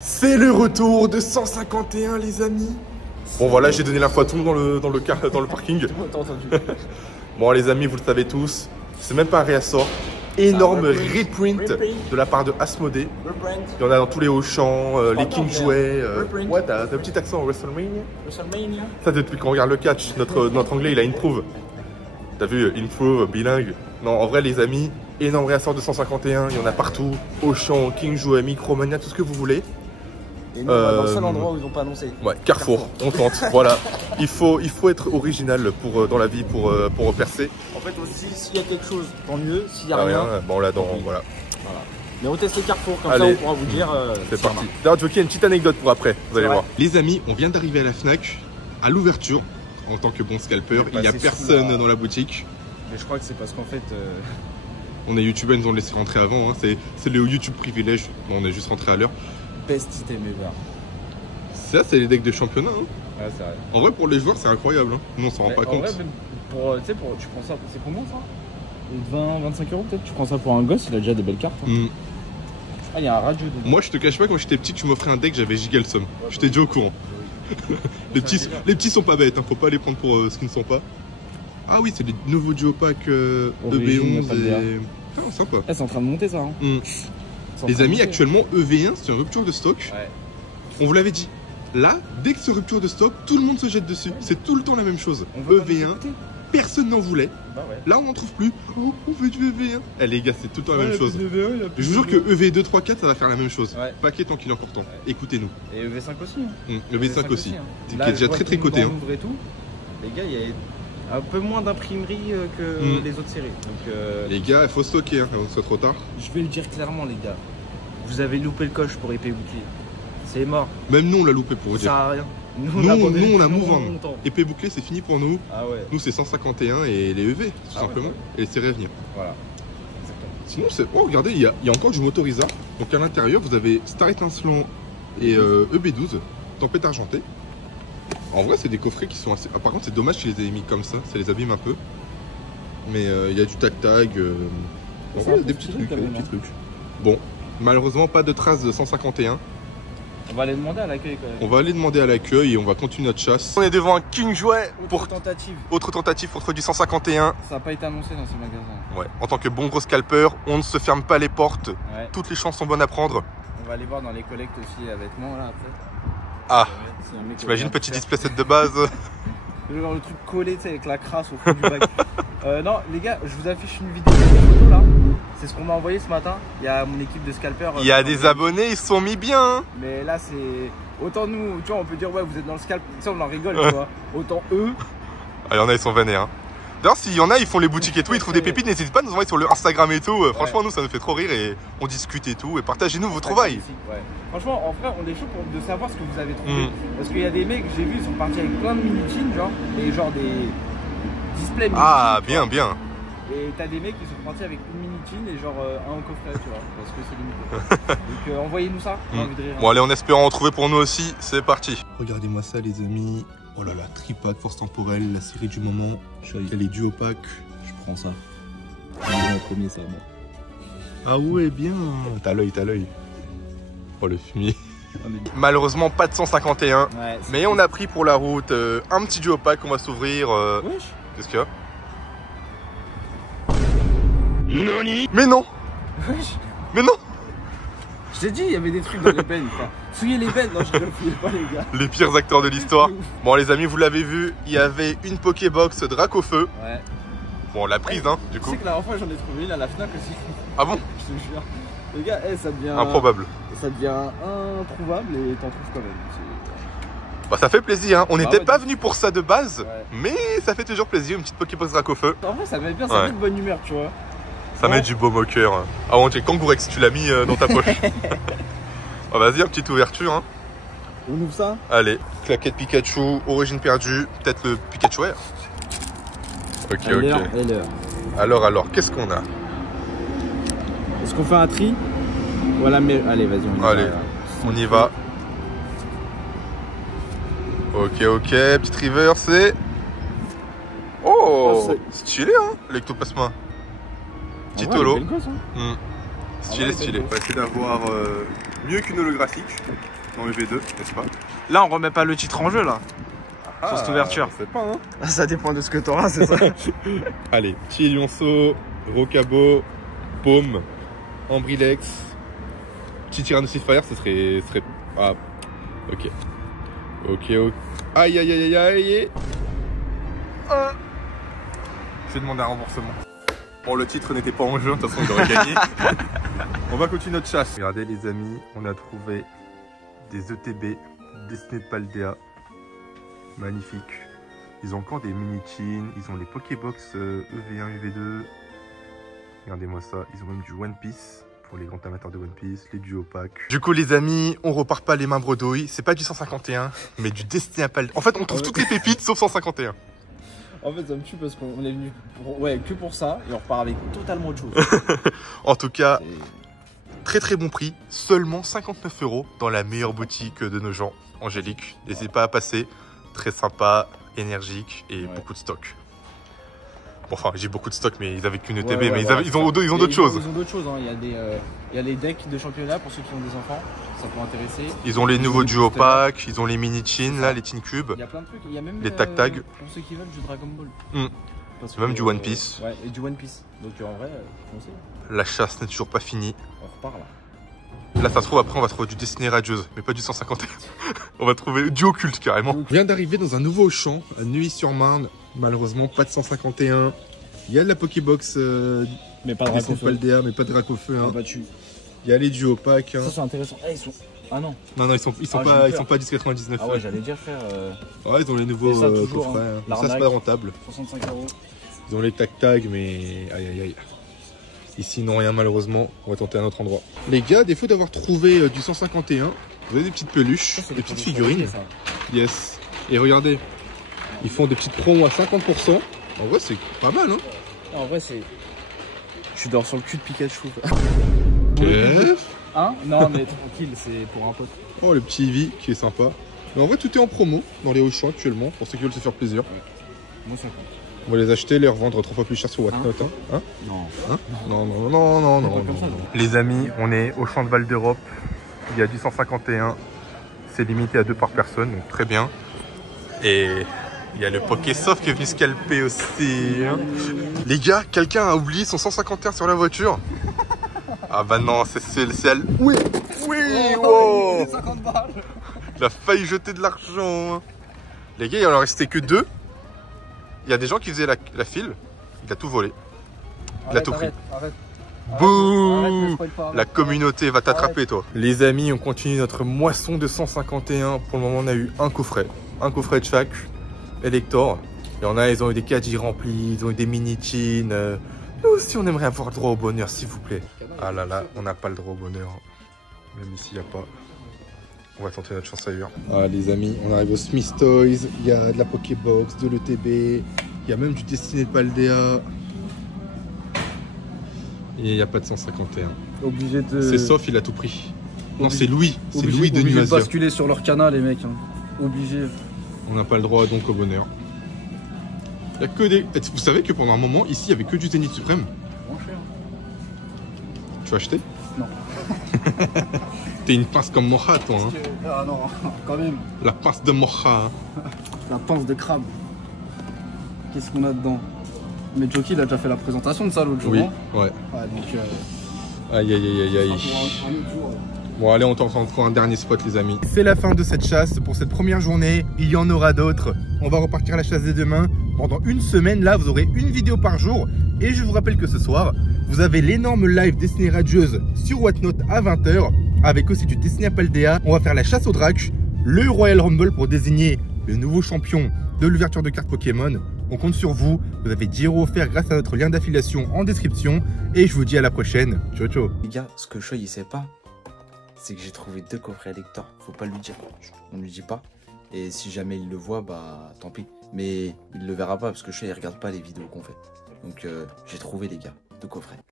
C'est le retour de 151 les amis. Bon voilà, j'ai donné l'info à tout le monde dans le parking. Bon les amis, vous le savez tous, c'est même pas un réassort. Énorme reprint de la part de Asmodée. Il y en a dans tous les Auchan, les King Jouets. Ouais, t'as un petit accent WrestleMania. Ça depuis qu'on regarde le catch, notre anglais il a improve. T'as vu, improve, bilingue. Non, en vrai les amis, énorme réassort de 151, il y en a partout. Auchan, King Jouets, Micromania, tout ce que vous voulez. Et nous, dans le seul endroit où ils n'ont pas annoncé. Ouais, Carrefour, on tente. Voilà, il faut être original dans la vie pour percer. En fait aussi, s'il y a quelque chose, tant mieux. S'il n'y a rien, bon là, voilà. Mais on teste les Carrefour, comme allez, ça on pourra vous dire. c'est parti. D'ailleurs, je veux qu'il y ait une petite anecdote pour après, vous allez voir. Les amis, on vient d'arriver à la Fnac, à l'ouverture, en tant que bon scalper. Il n'y a personne dans la boutique. Mais je crois que c'est parce qu'en fait... On est youtubeurs, ils nous ont laissé rentrer avant. Hein. C'est le YouTube privilège, on est juste rentré à l'heure. Best item ever. Ça, c'est les decks de championnat. Hein. Ouais, c'est vrai. En vrai, pour les joueurs, c'est incroyable. Hein. Nous, on s'en rend pas compte. En vrai, même tu prends ça, c'est combien ça 20-25 € peut-être. Tu prends ça pour un gosse, il a déjà des belles cartes. Hein. Ah, il y a un radio dedans. Moi, je te cache pas, quand j'étais petit, tu m'offrais un deck, j'avais giga le somme. J'étais déjà au courant. Les petits sont pas bêtes, hein. Faut pas les prendre pour ce qu'ils ne sont pas. Ah oui, c'est les nouveaux duo pack EV11 et... Ah, sympa. C'est en train de monter ça. Hein. Les amis, actuellement, EV1, c'est une rupture de stock. Ouais. On vous l'avait dit. Là, dès que c'est rupture de stock, tout le monde se jette dessus. C'est tout le temps la même chose. EV1, personne n'en voulait. Bah ouais. Là, on n'en trouve plus. Oh, on veut du EV1. Eh les gars, c'est tout le temps la même chose. Je vous jure que EV2, 3, 4, ça va faire la même chose. Ouais. Paquet tant qu'il est encore temps. Ouais. Écoutez-nous. Et EV5 aussi. Hein. EV5 aussi. Qui est déjà très coté. Hein. Et tout. Les gars, il y a un peu moins d'imprimerie que les autres séries. Donc, les gars, il faut stocker hein, avant que ce soit trop tard. Je vais le dire clairement, les gars. Vous avez loupé le coche pour épée bouclier. C'est mort. Même nous, on l'a loupé pour vous dire. Ça sert à rien. Nous, on a move on. Épée bouclée, c'est fini pour nous. Ah ouais. Nous, c'est 151 et les EV, tout simplement. Ouais. Et les séries à venir. Voilà. Sinon, c'est. Oh, regardez, il y a encore du Motoriza. Donc, à l'intérieur, vous avez Star Étincelant et EB12, Tempête Argentée. En vrai, c'est des coffrets qui sont assez. Ah, par contre, c'est dommage qu'ils les aient mis comme ça. Ça les abîme un peu. Mais il y a du tag-tag. Des petits trucs. Bon, malheureusement, pas de traces de 151. On va aller demander à l'accueil quand même. On va aller demander à l'accueil et on va continuer notre chasse. On est devant un King Jouet pour tentative. Autre tentative pour trouver du 151. Ça n'a pas été annoncé dans ce magasin. Ouais. En tant que bon gros scalper, on ne se ferme pas les portes. Ouais. Toutes les chances sont bonnes à prendre. On va aller voir dans les collectes aussi à vêtements là après. Ah, t'imagines petit display set de base. Genre le truc collé tu sais avec la crasse au fond du bac. Non les gars, je vous affiche une vidéo de photo là. C'est ce qu'on m'a envoyé ce matin. Il y a mon équipe de scalpers. Il y a des abonnés, ils se sont mis bien. Mais là c'est... Autant nous, tu vois, on peut dire ouais vous êtes dans le scalp, ça on en rigole tu vois. Autant eux... Ah, il y en a, ils sont vénères hein. D'ailleurs s'il y en a, ils font les boutiques et tout, ils trouvent des pépites, n'hésitez pas à nous envoyer sur le Instagram et tout. Ouais. Franchement nous ça nous fait trop rire et on discute et tout. Et partagez-nous vos trouvailles. Ouais. Franchement en vrai on est chaud de savoir ce que vous avez trouvé. Parce qu'il y a des mecs, j'ai vu, ils sont partis avec plein de mini-jeans genre. Et genre des displays mini-jeans. Ah bien bien. Et t'as des mecs qui sont partis avec une mini-jean et genre un au coffret tu vois. Parce que c'est limité. Donc envoyez-nous ça, j'ai envie de rire. Bon allez, en espérant en trouver pour nous aussi, c'est parti. Regardez-moi ça les amis. Oh là là, tripack, force temporelle, la série du moment. Elle est duo pack. Je prends ça. Le premier ça bon. Ah ouais bien. T'as l'œil. Oh le fumier. Malheureusement pas de 151. Ouais, mais on a pris pour la route un petit duo pack qu'on va s'ouvrir. Qu'est-ce qu'il y a? Noni. Mais non. Wesh. Mais non. Je t'ai dit, il y avait des trucs dans les bennes. Fouillez les bennes, non je ne fouillez pas les gars. Les pires acteurs de l'histoire. Bon les amis, vous l'avez vu, il y avait une Pokébox Dracofeu. Ouais. Bon on l'a prise hein, du coup. Tu sais que la dernière fois j'en ai trouvé une à la Fnac aussi. Ah bon? Je te jure. Les gars, ça devient... Improbable. Ça devient introuvable et t'en trouves quand même. Bah ça fait plaisir hein. On n'était pas venu pour ça de base, mais ça fait toujours plaisir, une petite Pokébox Dracofeu. En vrai ça met bien, ça met de bonne humeur tu vois. Ça met du baume au cœur. Ah bon, tu es Kangourex, tu l'as mis dans ta poche. Oh, vas-y, une petite ouverture. Hein. On ouvre ça? Allez, claquette Pikachu, origine perdue, peut-être le Pikachu Air. Ok, ok. Alors, qu'est-ce qu'on a? Est-ce qu'on fait un tri? Voilà, mais allez, vas-y, on y va. Allez, on y va. Ok, petite river, c'est... Oh, stylé, hein, l'ectoplasma. Petit holo. Stylé, stylé. On va essayer d'avoir mieux qu'une holographique dans UV2, n'est-ce pas? Là, on remet pas le titre en jeu, là. Sur cette ouverture. Je sais pas, hein. Ça dépend de ce que t'auras, c'est ça. Allez, petit lionceau, Rocabo, Paume, Ambrilex, petit Tyrannosaurus Fire, ce serait... Ah, ok. Ok, ok. Aïe, aïe, aïe, aïe, aïe. Ah. J'ai demandé un remboursement. Bon, le titre n'était pas en jeu, de toute façon, il aurait gagné. On va continuer notre chasse. Regardez, les amis, on a trouvé des ETB Destinés de Paldea. Magnifique. Ils ont encore des mini-chins, ils ont les Pokébox EV1, EV2. Regardez-moi ça, ils ont même du One Piece pour les grands amateurs de One Piece, les duos packs. Du coup les amis, on repart pas les mains bredouilles, c'est pas du 151, mais du Destiné à Paldea. En fait on trouve toutes les pépites sauf 151. En fait ça me tue parce qu'on est venu que pour ça et on repart avec totalement autre chose. En tout cas, très très bon prix, seulement 59 € dans la meilleure boutique de nos gens, Angélique. N'hésitez pas à passer. Très sympa, énergique et beaucoup de stock. Bon, enfin, j'ai beaucoup de stock, mais ils avaient qu'une ETB, mais ils ont d'autres choses. Ils ont d'autres choses, hein. Il y a les decks de championnat pour ceux qui ont des enfants, ça peut intéresser. Ils ont les nouveaux duo packs, ils ont les mini chins, là, les tin cubes. Il y a plein de trucs, il y a même les tag tags. Pour ceux qui veulent du Dragon Ball. Même du One Piece. Ouais, et du One Piece. Donc en vrai, foncez. La chasse n'est toujours pas finie. On repart là. Là, ça se trouve, après, on va trouver du Destiné Radieuse, mais pas du 151. On va trouver du occulte carrément. On vient d'arriver dans un nouveau Auchan, à Neuilly-sur-Marne. Malheureusement, pas de 151. Il y a de la Pokébox mais pas de Dracofeu. Paldea, mais pas de Dracofeu. Hein. Il y a les duo packs. Hein. Ça, c'est intéressant. Ah, ils sont. Ah non. Non, ils sont pas 10,99. Ah ouais, j'allais dire, frère. Ouais, ils ont les nouveaux coffrets. Hein. Ça, c'est pas rentable. 65 €. Ils ont les tag tags, mais aïe aïe aïe. Ici, non, rien malheureusement. On va tenter un autre endroit. Les gars, défaut d'avoir trouvé du 151, vous avez des petites peluches, des petites figurines. Yes. Et regardez, ils font des petites promos à 50%. En vrai, c'est pas mal, hein. En vrai, c'est... Je dors sur le cul de Pikachu. Hein? Non, mais tranquille, c'est pour un pote. Oh, le petit Eevee qui est sympa. Mais en vrai, tout est en promo dans les Auchan actuellement, pour ceux qui veulent se faire plaisir. Ouais. Moi, ça compte. On va les acheter, les revendre 3 fois plus cher sur Whatnot. Hein? Non. Hein? Non. Les amis, on est au champ de Val d'Europe. Il y a du 151. C'est limité à 2 par personne, donc très bien. Et il y a le Pokésoft qui est venu scalper aussi. Hein. Les gars, quelqu'un a oublié son 151 sur la voiture? Ah bah non, c'est elle. Oui, wow. 50 balles. Il a failli jeter de l'argent. Hein. Les gars, il en restait que 2. Il y a des gens qui faisaient la file, il a tout volé. Il a tout pris. Arrête. Bouh! La communauté va t'attraper, toi. Les amis, on continue notre moisson de 151. Pour le moment, on a eu un coffret de chaque. Elector. Il y en a, ils ont eu des caddies remplis, ils ont eu des mini-chins. Nous aussi, on aimerait avoir le droit au bonheur, s'il vous plaît. Ah là là, on n'a pas le droit au bonheur. Même ici, il n'y a pas. On va tenter notre chance ailleurs. Ah les amis, on arrive au Smith Toys. Il y a de la Pokébox, de l'ETB. Il y a même du Destiné de Paldea. Et il n'y a pas de 151. Obligé de... C'est sauf, il a tout pris. Non, c'est Louis. C'est Louis de Nuasia. Obligé de basculer sur leur canal, les mecs. Hein. Obligé. On n'a pas le droit donc au bonheur. Il y a que des... Vous savez que pendant un moment, ici, il n'y avait que du Zénith Suprême. Moins cher. Tu vas acheter? Non. T'es une pince comme Mocha, toi. Hein. Ah non, quand même. La pince de Mocha. Hein. La pince de crabe. Qu'est-ce qu'on a dedans? Mais Joki, il a déjà fait la présentation de ça l'autre jour. Oui, hein. ouais. Donc, aïe, aïe, aïe, aïe. Un autre jour. Bon, allez, on tente encore un dernier spot, les amis. C'est la fin de cette chasse pour cette première journée. Il y en aura d'autres. On va repartir à la chasse dès demain. Pendant une semaine, là, vous aurez une vidéo par jour. Et je vous rappelle que ce soir, vous avez l'énorme live Destiné Radieuse sur Whatnot à 20 h. Avec aussi du Destiné à Paldea. On va faire la chasse au Drac, le Royal Rumble pour désigner le nouveau champion de l'ouverture de cartes Pokémon. On compte sur vous. Vous avez 10 € offerts grâce à notre lien d'affiliation en description. Et je vous dis à la prochaine. Ciao, ciao. Les gars, ce que Choi il sait pas, c'est que j'ai trouvé 2 coffrets Elector. Faut pas lui dire. On lui dit pas. Et si jamais il le voit, bah tant pis. Mais il le verra pas parce que Choi il regarde pas les vidéos qu'on fait. Donc j'ai trouvé les gars, 2 coffrets.